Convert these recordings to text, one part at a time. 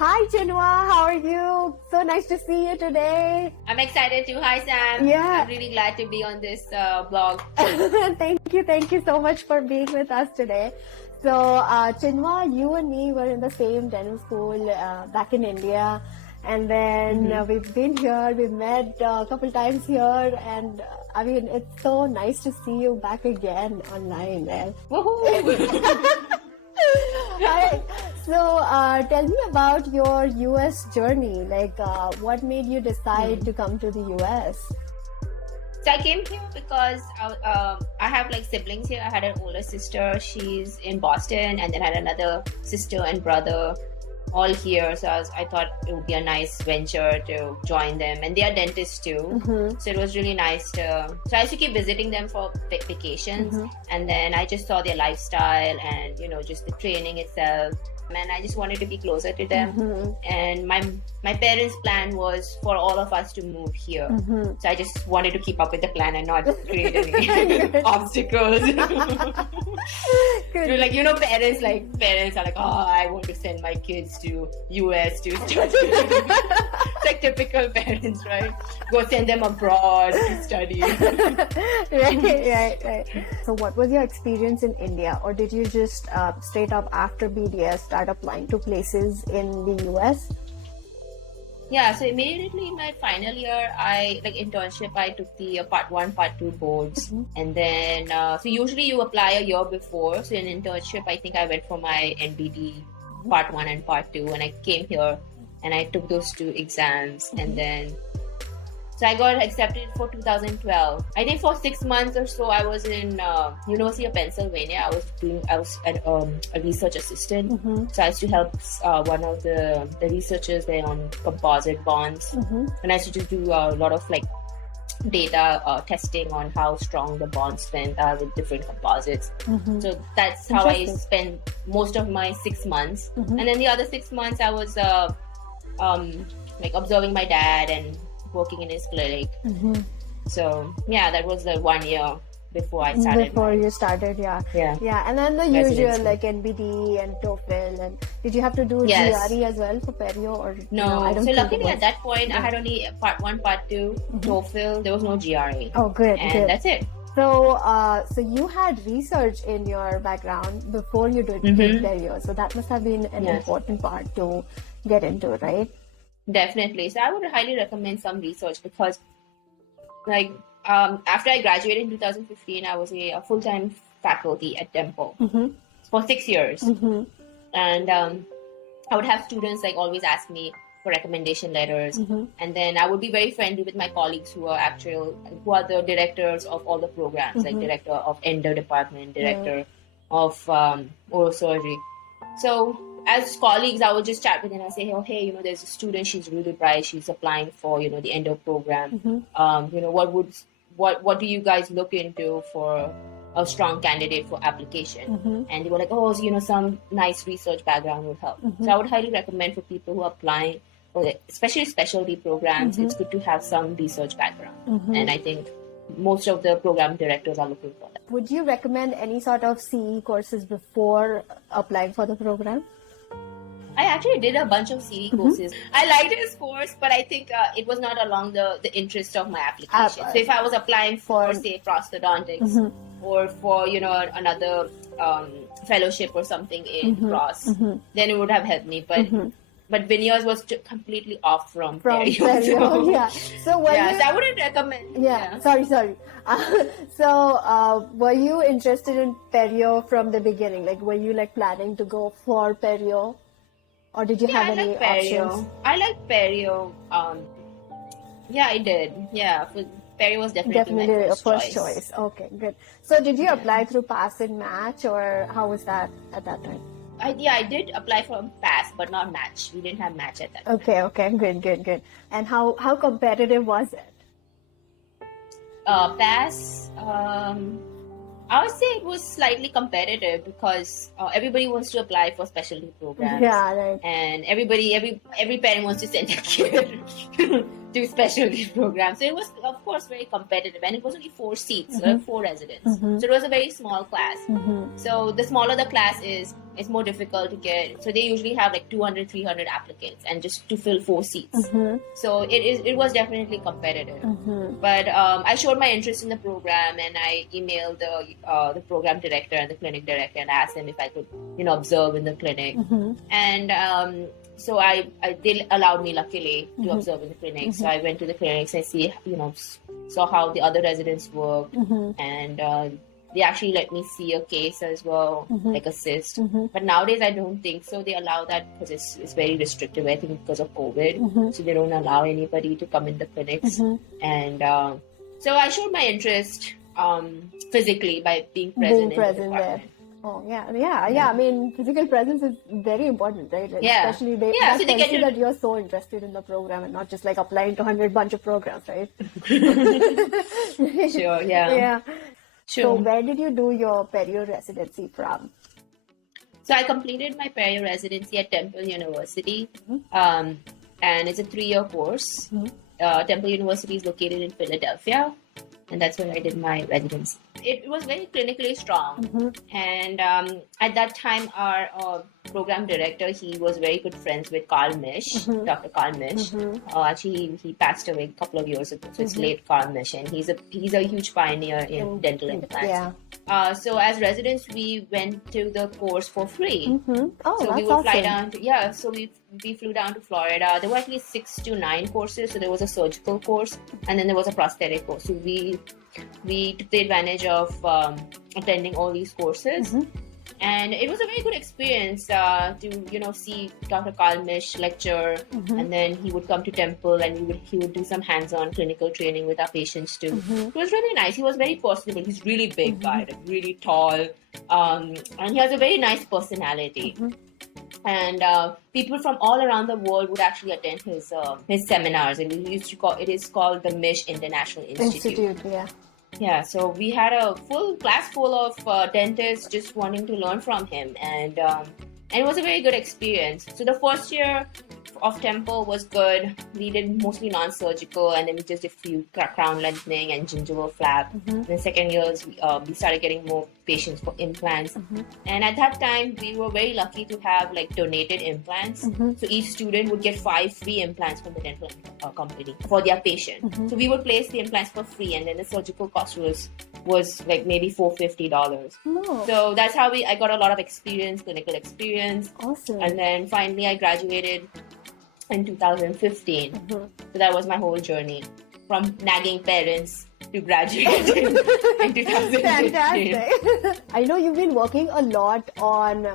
Hi Chinhua, how are you? So nice to see you today. I'm excited too. Hi Sam. Yeah. I'm really glad to be on this blog. Thank you so much for being with us today. So Chinhua, you and me were in the same dental school back in India, and then we've been here, we've met a couple times here, and I mean, it's so nice to see you back again online. Woohoo! Alright, so tell me about your US journey. Like, what made you decide to come to the US? So I came here because I have like siblings here. I had an older sister, she's in Boston, and then I had another sister and brother all here. So I thought it would be a nice venture to join them, and they are dentists too. So it was really nice to. So I used to keep visiting them for vacations, and then I just saw their lifestyle and just the training itself. And I just wanted to be closer to them. And my parents' plan was for all of us to move here. So I just wanted to keep up with the plan and not create any obstacles. Like parents are like, oh, I want to send my kids to US to study. It's like typical parents, right? Go send them abroad to study. Right. So what was your experience in India, or did you just straight up after BDS start applying to places in the US? Yeah, so immediately in my final year, internship, I took the part 1, part 2 boards. And then, so usually you apply a year before. So in internship, I think I went for my NBD part 1 and part 2. And I came here and I took those 2 exams. And then, so I got accepted for 2012. I think for 6 months or so, I was in University of Pennsylvania. I was a research assistant. So I used to help one of the researchers there on composite bonds. And I used to just do a lot of like data testing on how strong the bond strength are with different composites. So that's how I spent most of my 6 months. And then the other 6 months, I was observing my dad and working in his clinic. So yeah, that was the 1 year before I started. Before you started, yeah. And then the usual like NBD and TOEFL. And did you have to do GRE as well for Perio, or no? I don't so think luckily at that point I had only part 1, part 2 TOEFL. There was no GRE. Oh, good. And that's it. So, so you had research in your background before you did Perio. So that must have been an important part to get into, right? Definitely. So I would highly recommend some research because after I graduated in 2015, I was a full-time faculty at Temple for 6 years. And I would have students always ask me for recommendation letters. And then I would be very friendly with my colleagues who are the directors of all the programs, like director of endo department, director of oral surgery. So as colleagues, I would just chat with them and say, oh, hey, there's a student, she's really bright, she's applying for, the endo program. What do you guys look into for a strong candidate for application? And they were like, oh, so, some nice research background would help. So I would highly recommend for people who are applying, especially specialty programs, it's good to have some research background. And I think most of the program directors are looking for that. Would you recommend any sort of CE courses before applying for the program? I actually did a bunch of CE courses. I liked his course, but I think it was not along the interest of my application. So if I was applying for, say, prosthodontics or for, another fellowship or something in Cross, then it would have helped me. But veneers was completely off from Perio. So I wouldn't recommend. Sorry. So were you interested in Perio from the beginning? Like, were you planning to go for Perio? Or did you have any options? I like Perio. I did. Yeah, Perio was definitely my first choice. Okay, good. So did you apply through Pass and Match, or how was that at that time? I did apply for Pass, but not Match. We didn't have Match at that time. Okay, good. And how competitive was it? Pass, I would say it was slightly competitive because everybody wants to apply for specialty programs. Yeah, right. And every parent wants to send their kid to specialty programs. So it was, of course, very competitive, and it was only 4 seats, so 4 residents. So it was a very small class. So the smaller the class is, it's more difficult to get. So they usually have like 200, 300 applicants, and just to fill 4 seats. So it was definitely competitive. But I showed my interest in the program, and I emailed the program director and the clinic director and asked them if I could, observe in the clinic. And so they allowed me, luckily, to observe in the clinic. So I went to the clinics and saw how the other residents work, and they actually let me see a case as well, like a cyst. But nowadays I don't think so. They allow that because it's very restrictive, I think, because of COVID. So they don't allow anybody to come in the clinics. And so I showed my interest physically by being present in the department. Oh, yeah. I mean, physical presence is very important, right? Yeah. Especially So they get that you're so interested in the program and not just like applying to 100 bunch of programs, right? Sure, yeah. Sure. So where did you do your perio residency from? So I completed my perio residency at Temple University, and it's a 3-year course. Temple University is located in Philadelphia, and that's where I did my residency. It was very clinically strong, and at that time our program director, he was very good friends with Carl Misch, Dr. Carl Misch. Actually, he passed away a couple of years ago, so it's late Carl Misch, and he's a huge pioneer in dental implants. So as residents, we went to the course for free. Oh, so that's we would fly awesome. down to, we flew down to Florida. There were at least 6 to 9 courses. So there was a surgical course, and then there was a prosthetic course. So we took the advantage of attending all these courses. And it was a very good experience to see Dr. Carl Misch lecture, and then he would come to Temple and he would do some hands-on clinical training with our patients too. It was really nice. He was very personable. He's really big guy, like really tall, and he has a very nice personality. And people from all around the world would actually attend his seminars, and it is called the Misch International Institute. Yeah, so we had a full class full of dentists just wanting to learn from him, and it was a very good experience. So the first year of Temple was good. We did mostly non-surgical, and then we just did a few crown lengthening and gingival flap. The second year, we started getting more patients for implants. And at that time, we were very lucky to have like donated implants. So each student would get 5 free implants from the dental company for their patient. So we would place the implants for free, and then the surgical cost was like maybe $450. So that's how I got a lot of experience, clinical experience. Awesome. And then finally I graduated in 2015. So that was my whole journey, from nagging parents to graduating in 2015. Fantastic. I know you've been working a lot on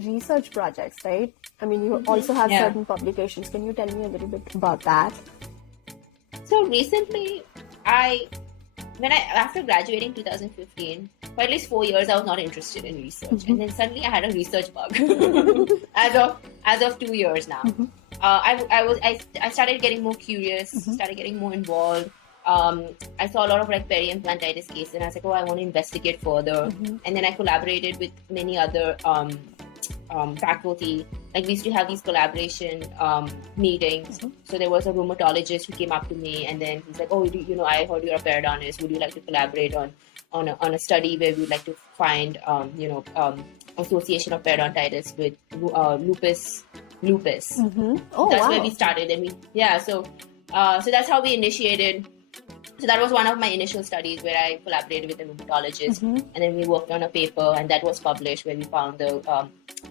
research projects, right? I mean, you also have certain publications. Can you tell me a little bit about that? So recently, after graduating in 2015, for at least 4 years, I was not interested in research. And then suddenly I had a research bug as of 2 years now. I started getting more curious, started getting more involved. I saw a lot of like peri-implantitis cases, and I was like, I want to investigate further. And then I collaborated with many other faculty. Like we used to have these collaboration meetings. So there was a rheumatologist who came up to me, and then he's like, I heard you're a periodontist. Would you like to collaborate on a study where we'd like to find association of periodontitis with lupus. Oh, that's wow. where we started, and so that's how we initiated. So that was one of my initial studies where I collaborated with a rheumatologist, and then we worked on a paper, and that was published, where we found the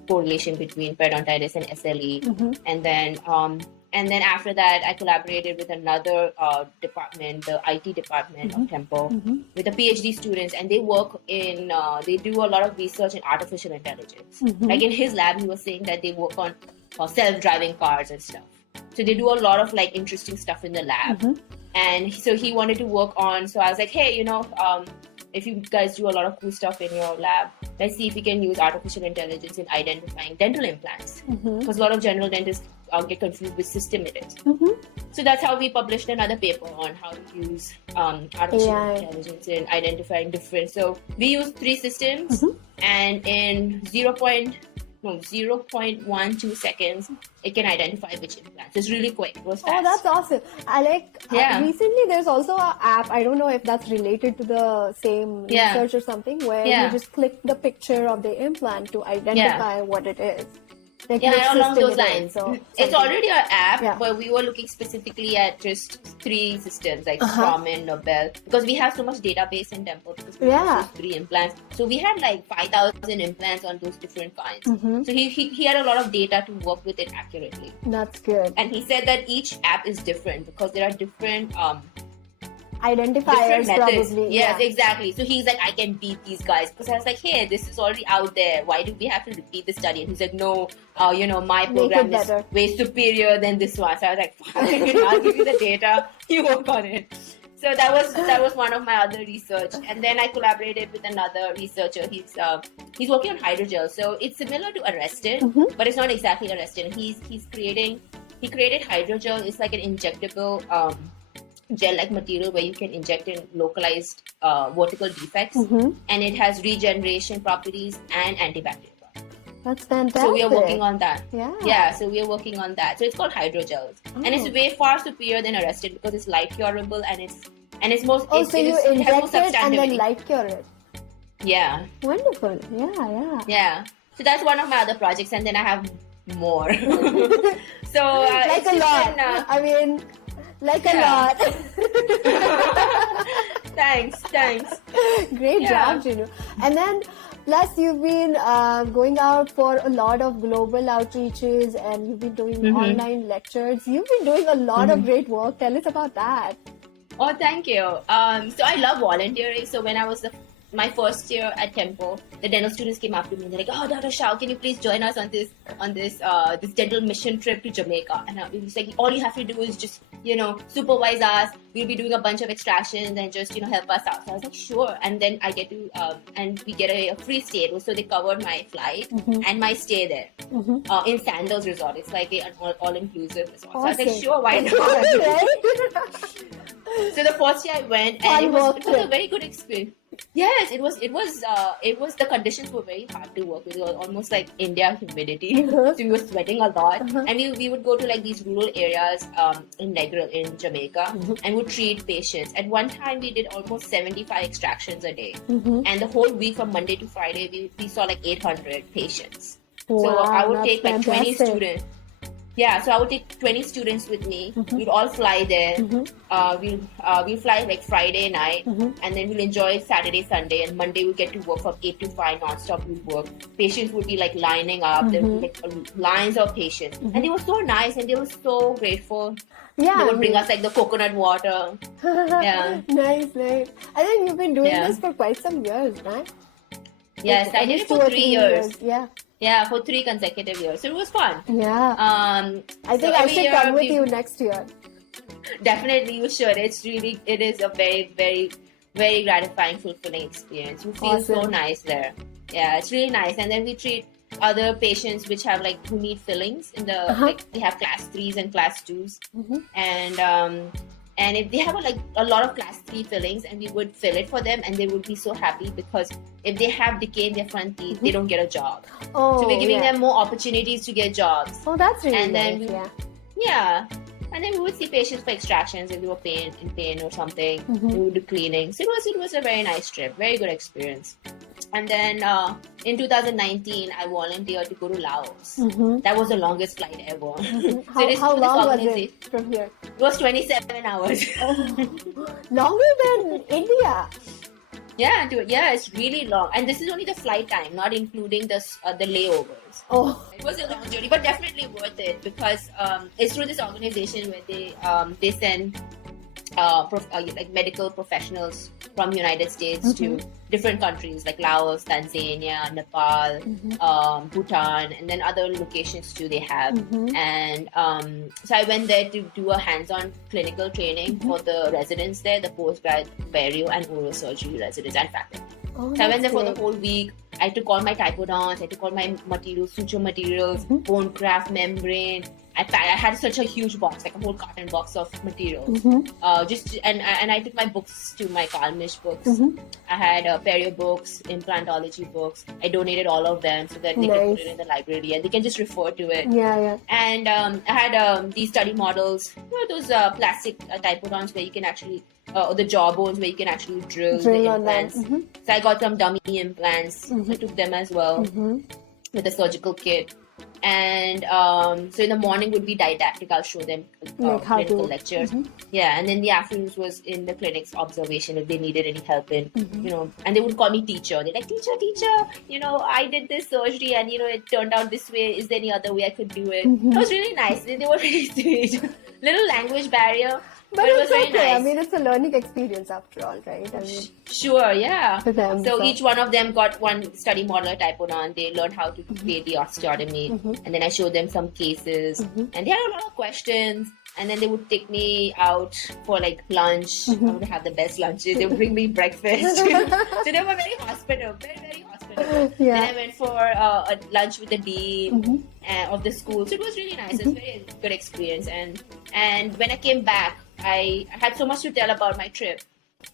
correlation between periodontitis and SLE. And then after that, I collaborated with another department, the IT department of Temple, with the PhD students, and they work they do a lot of research in artificial intelligence. Like in his lab, he was saying that they work on self-driving cars and stuff. So they do a lot of like interesting stuff in the lab. And so he wanted to work on, so I was like, hey, if you guys do a lot of cool stuff in your lab, let's see if we can use artificial intelligence in identifying dental implants. Because a lot of general dentists get confused with system it is. So that's how we published another paper on how to use artificial intelligence in identifying different. So we used 3 systems, and in 0.12 seconds, it can identify which implants. It's really quick. It was fast. Oh, that's awesome. I like, Yeah. Recently there's also an app, I don't know if that's related to the same Yeah. research or something, where Yeah. you just click the picture of the implant to identify what it is. Like which Yeah, along system those it is, lines. so It's something. already an app, Yeah. but we were looking specifically at just 3 systems, like Straumann, Nobel, because we have so much database in Temple because we have those 3 implants. So we had like 5,000 implants on those different kinds. So he had a lot of data to work with it accurately. That's good. And he said that each app is different because there are different Identifiers methods. probably. Yes, Yeah. exactly. So he's like, I can beat these guys. Because I was like, hey, this is already out there. Why do we have to repeat the study? And he's like, no, my program is way superior than this one. So I was like, fine, I'll give you the data. You work on it. So that was one of my other research. And then I collaborated with another researcher. He's working on hydrogel. So it's similar to Arrestin, but it's not exactly Arrestin. He created hydrogel. It's like an injectable gel-like material where you can inject in localized vertical defects, and it has regeneration properties and antibacterial properties. That's fantastic. So we are working on that. Yeah. So we are working on that. So it's called hydrogels, and it's way far superior than Arrestin because it's light curable and it's most. Oh, so you inject it and then substantivity. light cure it. Yeah. Wonderful. Yeah. Yeah. So that's one of my other projects, and then I have more. So Like a lot. I mean, like a lot. Thanks. Great job, Chinhu. And then, plus you've been going out for a lot of global outreaches, and you've been doing online lectures. You've been doing a lot of great work. Tell us about that. Oh, thank you. So I love volunteering. So when I was my first year at Temple, the dental students came up to me and they're like, "Oh, Dr. Hsiao, can you please join us on this dental mission trip to Jamaica?" And it was like, all you have to do is just supervise us. We'll be doing a bunch of extractions and just help us out. So I was like, sure. And then I get to and we get a free stay. So they covered my flight and my stay there in Sandals Resort. It's like an all-inclusive resort. Awesome. So I was like, sure, why not? So the first year I went, and it was a very good experience. Yes, it was. The conditions were very hard to work with. It was almost like India humidity. So we were sweating a lot, and we would go to like these rural areas in Negril in Jamaica, and would treat patients. At one time, we did almost 75 extractions a day, and the whole week from Monday to Friday, we saw like 800 patients. Wow, so I would take like fantastic. 20 students. Yeah, so I would take 20 students with me. We'd all fly there. We'll fly like Friday night, and then we'll enjoy Saturday, Sunday, and Monday we'll get to work from 8 to 5 non-stop. We'll work. Patients would be like lining up. There would be like lines of patients, and they were so nice and they were so grateful. Yeah, They would bring us like the coconut water. Yeah. Nice. I think you've been doing this for quite some years, right? Yes, Like, I did it at least for 3 years. Yeah. Yeah, for 3 consecutive years. So it was fun. Yeah. I think I should come with you next year. Definitely, you should. It is a very, very, very gratifying, fulfilling experience. You feel so nice there. Yeah, it's really nice. And then we treat other patients who need fillings in the like they have class 3s and class 2s, and if they have a lot of class 3 fillings, and we would fill it for them, and they would be so happy because if they have decay in their front teeth, they don't get a job. So we're giving them more opportunities to get jobs. Oh, that's really and then nice. And then we would see patients for extractions if they were in pain or something. We would do cleaning. So it was a very nice trip, very good experience. And then in 2019, I volunteered to go to Laos. That was the longest flight ever. How long was it from here? It was 27 hours. Longer than India. Yeah, it's really long. And this is only the flight time, not including the layovers. Oh. It was a long journey, but definitely worth it because it's through this organization where they send like medical professionals from United States to different countries like Laos, Tanzania, Nepal, Bhutan, and then other locations too they have. And so I went there to do a hands-on clinical training for the residents there, the postgrad perio and oral surgery residents and faculty. So I went there for the whole week. I took all my typodons, I took all my materials, suture materials, bone graft, membrane. I had such a huge box, like a whole carton box of materials. And I took my books to my Kalmish books. I had perio books, implantology books. I donated all of them so that they can put it in the library and they can just refer to it. And I had these study models, those plastic typodons where you can actually, or the jawbones where you can actually drill the implants. So I got some dummy implants. I took them as well with a surgical kit. And so in the morning would be didactic. I'll show them clinical lectures. And then the afternoons was in the clinics observation if they needed any help in, and they would call me teacher. They're like, teacher, I did this surgery and, it turned out this way. Is there any other way I could do it? It was really nice. They were really sweet. Little language barrier. But it was very nice. I mean, it's a learning experience after all, right? I mean, sure, yeah. For them, so each one of them got one study model or typodon. They learned how to create the osteotomy. And then I showed them some cases. And they had a lot of questions. And then they would take me out for like lunch. I would have the best lunches. They would bring me breakfast. So they were very hospitable, very hospitable. Then I went for a lunch with the dean of the school. So it was really nice. It was a very good experience. And when I came back, I had so much to tell about my trip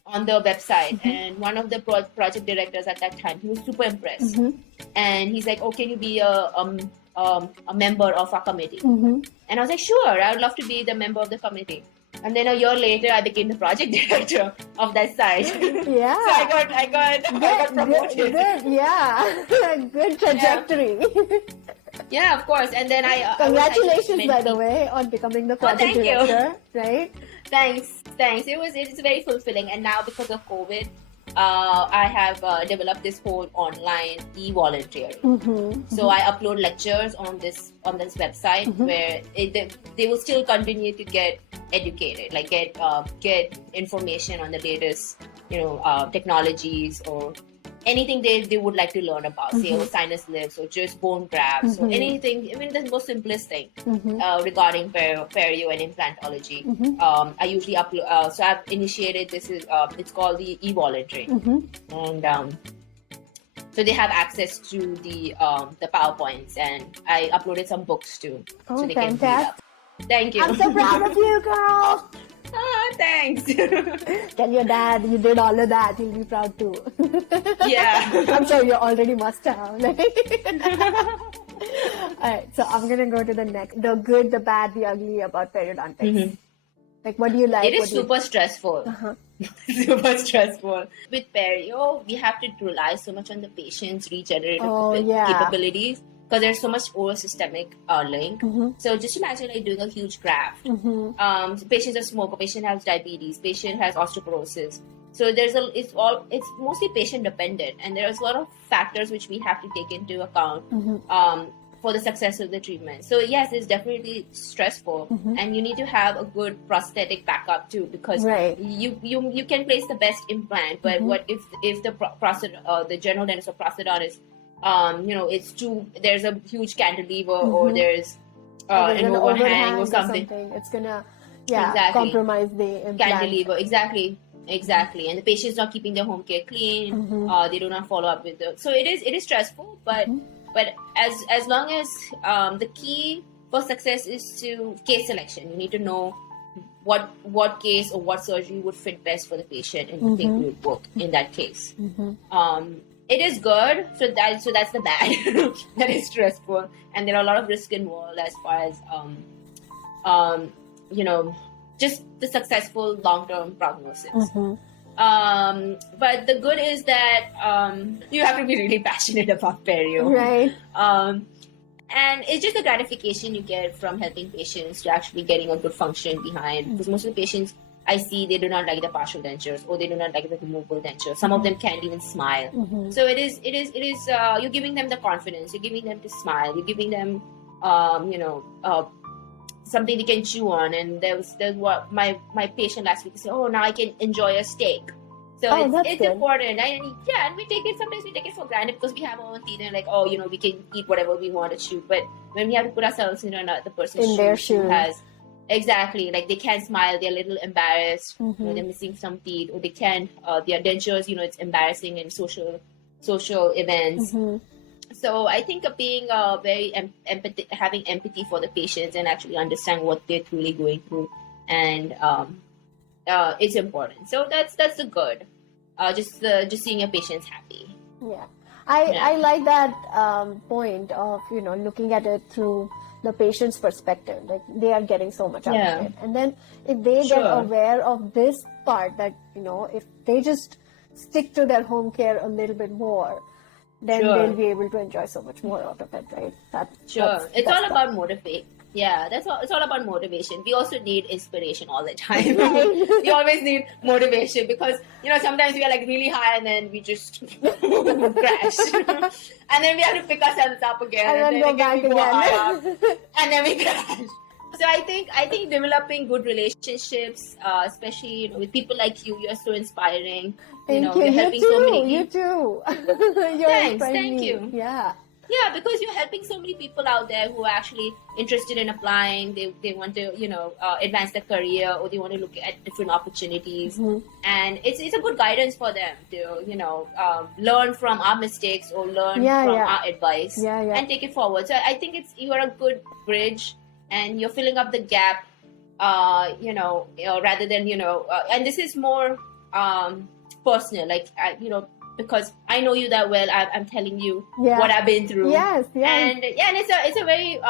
on the website. And one of the project directors at that time, he was super impressed. And he's like, oh, can you be a member of our committee? And I was like, sure, I would love to be the member of the committee. And then a year later, I became the project director of that site. So I got promoted. Good trajectory. Yeah, of course. And then congratulations, by the way, on becoming the project director. Right? Thanks. It's very fulfilling. And now because of COVID, I have developed this whole online e-volunteering. So I upload lectures on this website where they will still continue to get educated, like get information on the latest technologies or anything they would like to learn about, say sinus lifts or just bone grafts or anything, even the most simplest thing regarding perio and implantology. I usually upload. So I've initiated this. It's called the e-volunteering, and so they have access to the PowerPoints, and I uploaded some books too, so they can read up. Thank you. I'm so proud of you, girl. Thanks. Tell your dad you did all of that. He'll be proud too. Yeah. I'm sure you already must have. Alright, so I'm going to go to the next. The good, the bad, the ugly about periodontics. Like, what do you like? It is super stressful. Super stressful. With perio, we have to rely so much on the patient's regenerative capabilities. Because there's so much oral systemic link. So just imagine like doing a huge graft. Patient has smoke, a patient has diabetes, patient has osteoporosis. So it's mostly patient dependent, and there's a lot of factors which we have to take into account for the success of the treatment. So yes, it's definitely stressful, and you need to have a good prosthetic backup too, because you can place the best implant, but what if the general dentist or prosthodontist it's there's a huge cantilever or there's an overhang or something. It's gonna compromise the implant. Cantilever, exactly, and the patient's not keeping their home care clean. They do not follow up with so it is stressful, but as long as the key for success is to case selection. You need to know what case or what surgery would fit best for the patient and think would work in that case. It is good, so that's the bad. That is stressful, and there are a lot of risk involved as far as just the successful long-term prognosis. But the good is that you have to be really passionate about perio, right? And it's just the gratification you get from helping patients to actually getting a good function behind, because most of the patients I see, they do not like the partial dentures or they do not like the removable dentures. Some of them can't even smile. So it is you're giving them the confidence, you're giving them to smile, you're giving them something they can chew on. And there's what my patient last week said, oh, now I can enjoy a steak. So it's important. And sometimes we take it for granted because we have our own teeth and like, we can eat whatever we want to chew. But when we have to put ourselves in another person's shoes who has exactly, like they can't smile, they're a little embarrassed, they're missing some teeth, or they can't, their dentures, it's embarrassing in social social events. So I think being very having empathy for the patients and actually understand what they're truly going through, and it's important. So that's the good. Just seeing your patients happy. Yeah, I like that point of looking at it through the patient's perspective. Like they are getting so much out of it, and then if they get aware of this part, that if they just stick to their home care a little bit more, then they'll be able to enjoy so much more out of it, right? It's all about motivate. Yeah, it's all about motivation. We also need inspiration all the time. We always need motivation because sometimes we are like really high and then we just crash, and then we have to pick ourselves up again, and then go back we go higher, and then we crash. So I think developing good relationships, especially with people like you, you're so inspiring. Thank you. You're helping so many You too. Thank you. Yeah. Yeah, because you're helping so many people out there who are actually interested in applying. They want to advance their career, or they want to look at different opportunities, and it's a good guidance for them to learn from our mistakes or learn from our advice and take it forward. So I think you are a good bridge, and you're filling up the gap. Rather than and this is more personal, like because I know you that well, I'm telling you what I've been through. Yes. And it's a very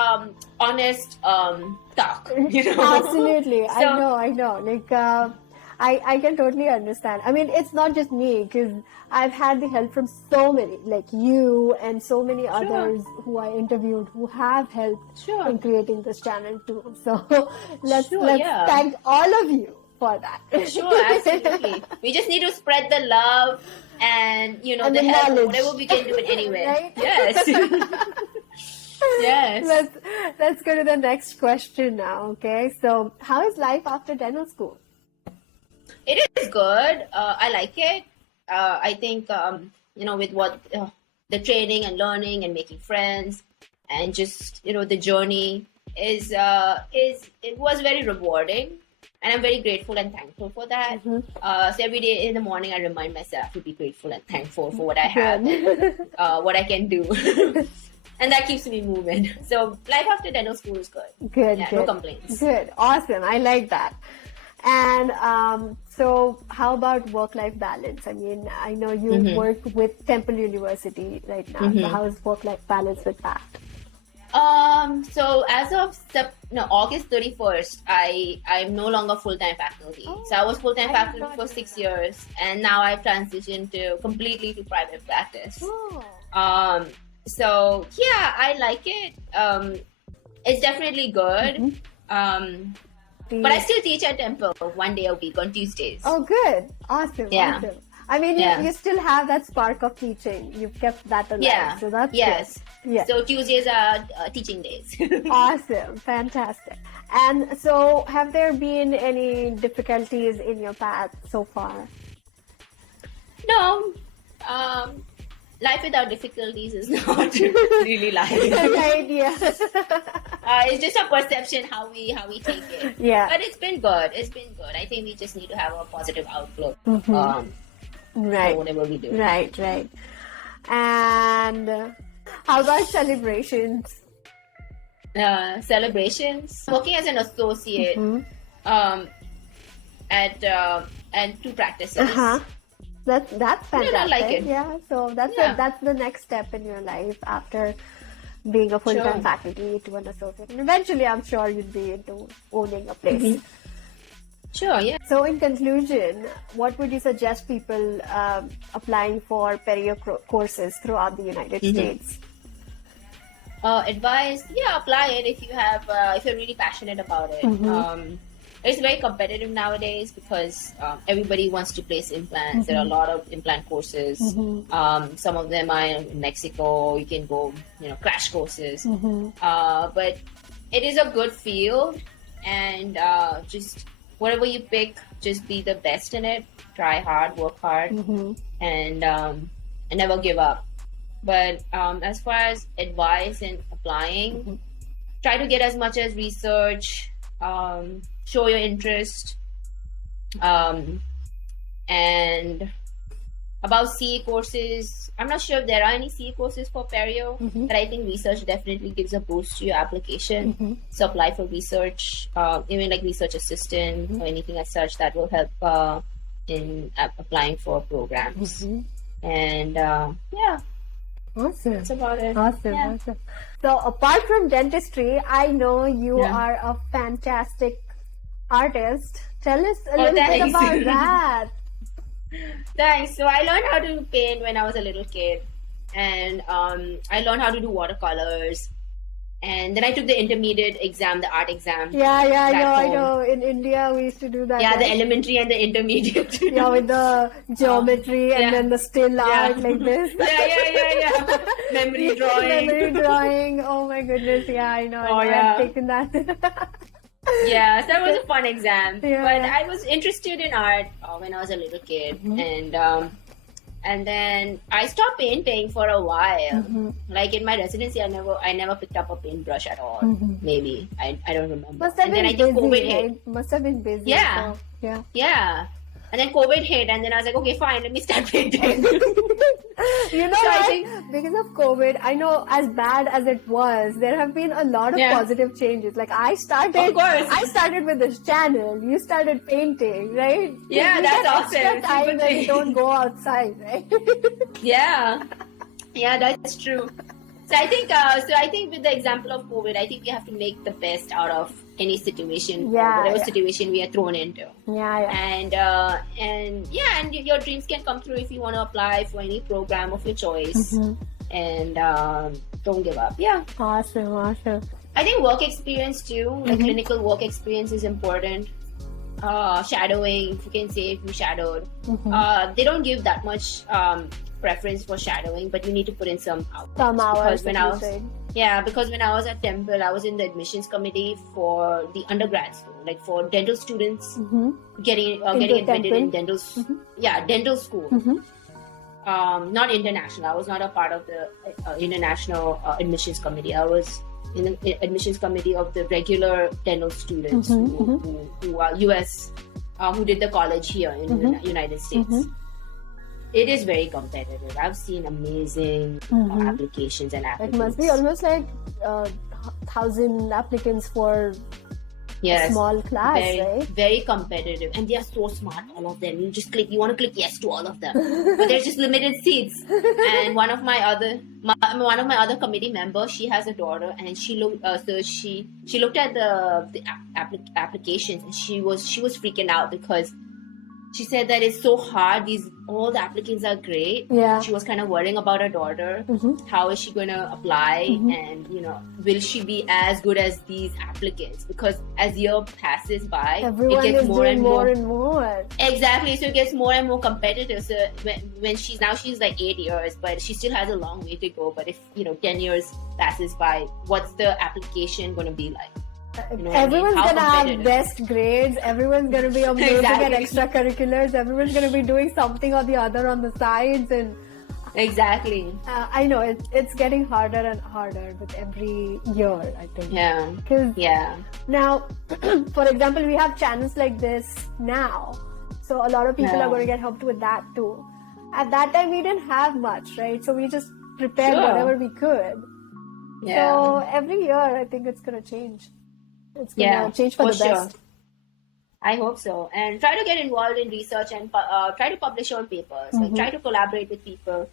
honest talk. Absolutely. So, I know. Like I can totally understand. I mean, it's not just me, because I've had the help from so many, like you and so many others who I interviewed who have helped in creating this channel too. So let's thank all of you for that. Sure, absolutely. We just need to spread the love and the help, whatever we can do it anyway. Right? Yes. Yes. Let's go to the next question now. Okay, so how is life after dental school? It is good. I like it. I think with what the training and learning and making friends and just the journey is it was very rewarding. And I'm very grateful and thankful for that. So every day in the morning, I remind myself to be grateful and thankful for what I have, what I can do. And that keeps me moving. So life after dental school is good. Good. No complaints. Good. Awesome. I like that. And so how about work-life balance? I mean, I know you work with Temple University right now. So how is work-life balance with that? So as of August 31st, I'm no longer full-time faculty. So I was full-time faculty for 6 years, and now I've transitioned completely to private practice. So yeah, I like it. It's definitely good. But I still teach at Temple 1 day a week on Tuesdays. Oh, good. Awesome. Awesome. I mean, you still have that spark of teaching. You've kept that alive. Yeah. So that's good. Yeah. So Tuesdays are teaching days. Awesome. Fantastic. And so have there been any difficulties in your path so far? No. Life without difficulties is not really life. Right, yeah. It's just a perception how we take it. Yeah. But it's been good. I think we just need to have a positive outlook. Right. Whatever we do. Right. And how about celebrations? Celebrations. Working as an associate at 2 practices. That's fantastic. I like it. Yeah. So that's the next step in your life after being a full-time faculty to an associate. And eventually, I'm sure you'd be into owning a place. Sure, yeah. So in conclusion, what would you suggest people applying for Perio courses throughout the United States? Advice, apply it if you're really passionate about it. It's very competitive nowadays because everybody wants to place implants. There are a lot of implant courses. Some of them are in Mexico. You can go, crash courses. But it is a good field, and just whatever you pick, just be the best in it. Try hard, work hard, and never give up. But as far as advice and applying, try to get as much as research, show your interest, and About CA courses, I'm not sure if there are any CA courses for Perio, but I think research definitely gives a boost to your application. So apply for research, even like research assistant or anything as such that will help in applying for programs. And yeah. Awesome. That's about it. Awesome. Yeah. Awesome. So apart from dentistry, I know you are a fantastic artist. Tell us a little bit about that. Thanks. So I learned how to paint when I was a little kid, and I learned how to do watercolors. And then I took the intermediate exam, the art exam. I know. In India, we used to do that. Yeah, the elementary and the intermediate. Yeah, with the geometry and then the still art like this. Yeah. Memory drawing. Oh my goodness. Yeah, I know. Yeah. I've taken that. Yeah, so that was a fun exam. Yeah. But I was interested in art when I was a little kid, and then I stopped painting for a while. Like in my residency, I never picked up a paintbrush at all. Maybe I don't remember. Must have been busy, COVID hit. right? Must have been busy. Yeah. So, yeah. And then COVID hit, and then I was like, okay, fine, let me start painting. You know what? Because of COVID, I know as bad as it was, there have been a lot of positive changes. Like I started with this channel. You started painting, right? Yeah, that's awesome. Extra time and don't go outside, right? Yeah, that's true. So I think with the example of COVID, I think we have to make the best out of any situation, whatever situation we are thrown into. And your dreams can come true if you want to apply for any program of your choice. And don't give up. Yeah. Awesome. I think work experience too, like clinical work experience is important. Shadowing, if you can say if you shadowed. They don't give that much preference for shadowing, but you need to put in some hours. Because when I was at Temple, I was in the admissions committee for the undergrad school, like for dental students getting admitted in dental school. Not international. I was not a part of the international admissions committee. I was in the admissions committee of the regular dental students who are US, who did the college here in the United States. It is very competitive. I've seen amazing applications and applicants. It must be almost like 1,000 applicants for a small class, right? Very competitive. And they are so smart, all of them. You want to click yes to all of them. But there's just limited seats. And one of my other committee members, she has a daughter, and she looked at the applications, and she was freaking out because she said that it's so hard. All the applicants are great. Yeah. She was kind of worrying about her daughter. How is she going to apply? And, will she be as good as these applicants? Because as year passes by, everyone it gets is more doing and more. Exactly. So it gets more and more competitive. So when she's like 8 years, but she still has a long way to go. But if, 10 years passes by, what's the application going to be like? Everyone's going to have best grades. Everyone's going to be amazing at extracurriculars. Everyone's going to be doing something or the other on the sides. And exactly. I know it's getting harder and harder with every year, I think. Yeah. Now, for example, we have channels like this now. So a lot of people are going to get helped with that too. At that time, we didn't have much, right? So we just prepared whatever we could. Yeah. So every year, I think it's going to change. It's going to change for the best. I hope so. And try to get involved in research and try to publish your own papers. Like try to collaborate with people,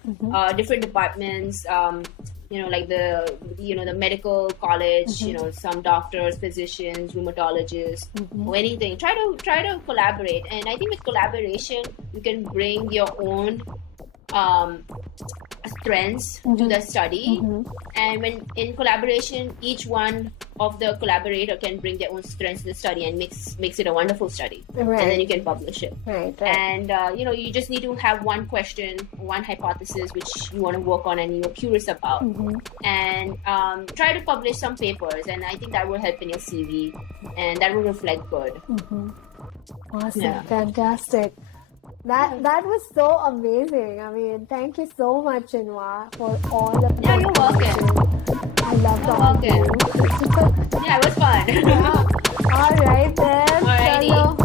different departments, like the medical college, some doctors, physicians, rheumatologists, or anything. Try to collaborate. And I think with collaboration, you can bring your own strengths to the study, and when in collaboration, each one of the collaborator can bring their own strengths to the study and makes it a wonderful study, and then you can publish it. And you just need to have one question, one hypothesis which you want to work on and you're curious about, and try to publish some papers, and I think that will help in your CV and that will reflect good. Awesome. Fantastic. That was so amazing. I mean, thank you so much, Chinhua, for all the you're welcome. I love talking to you. Yeah, it was fun. All right then. Alrighty.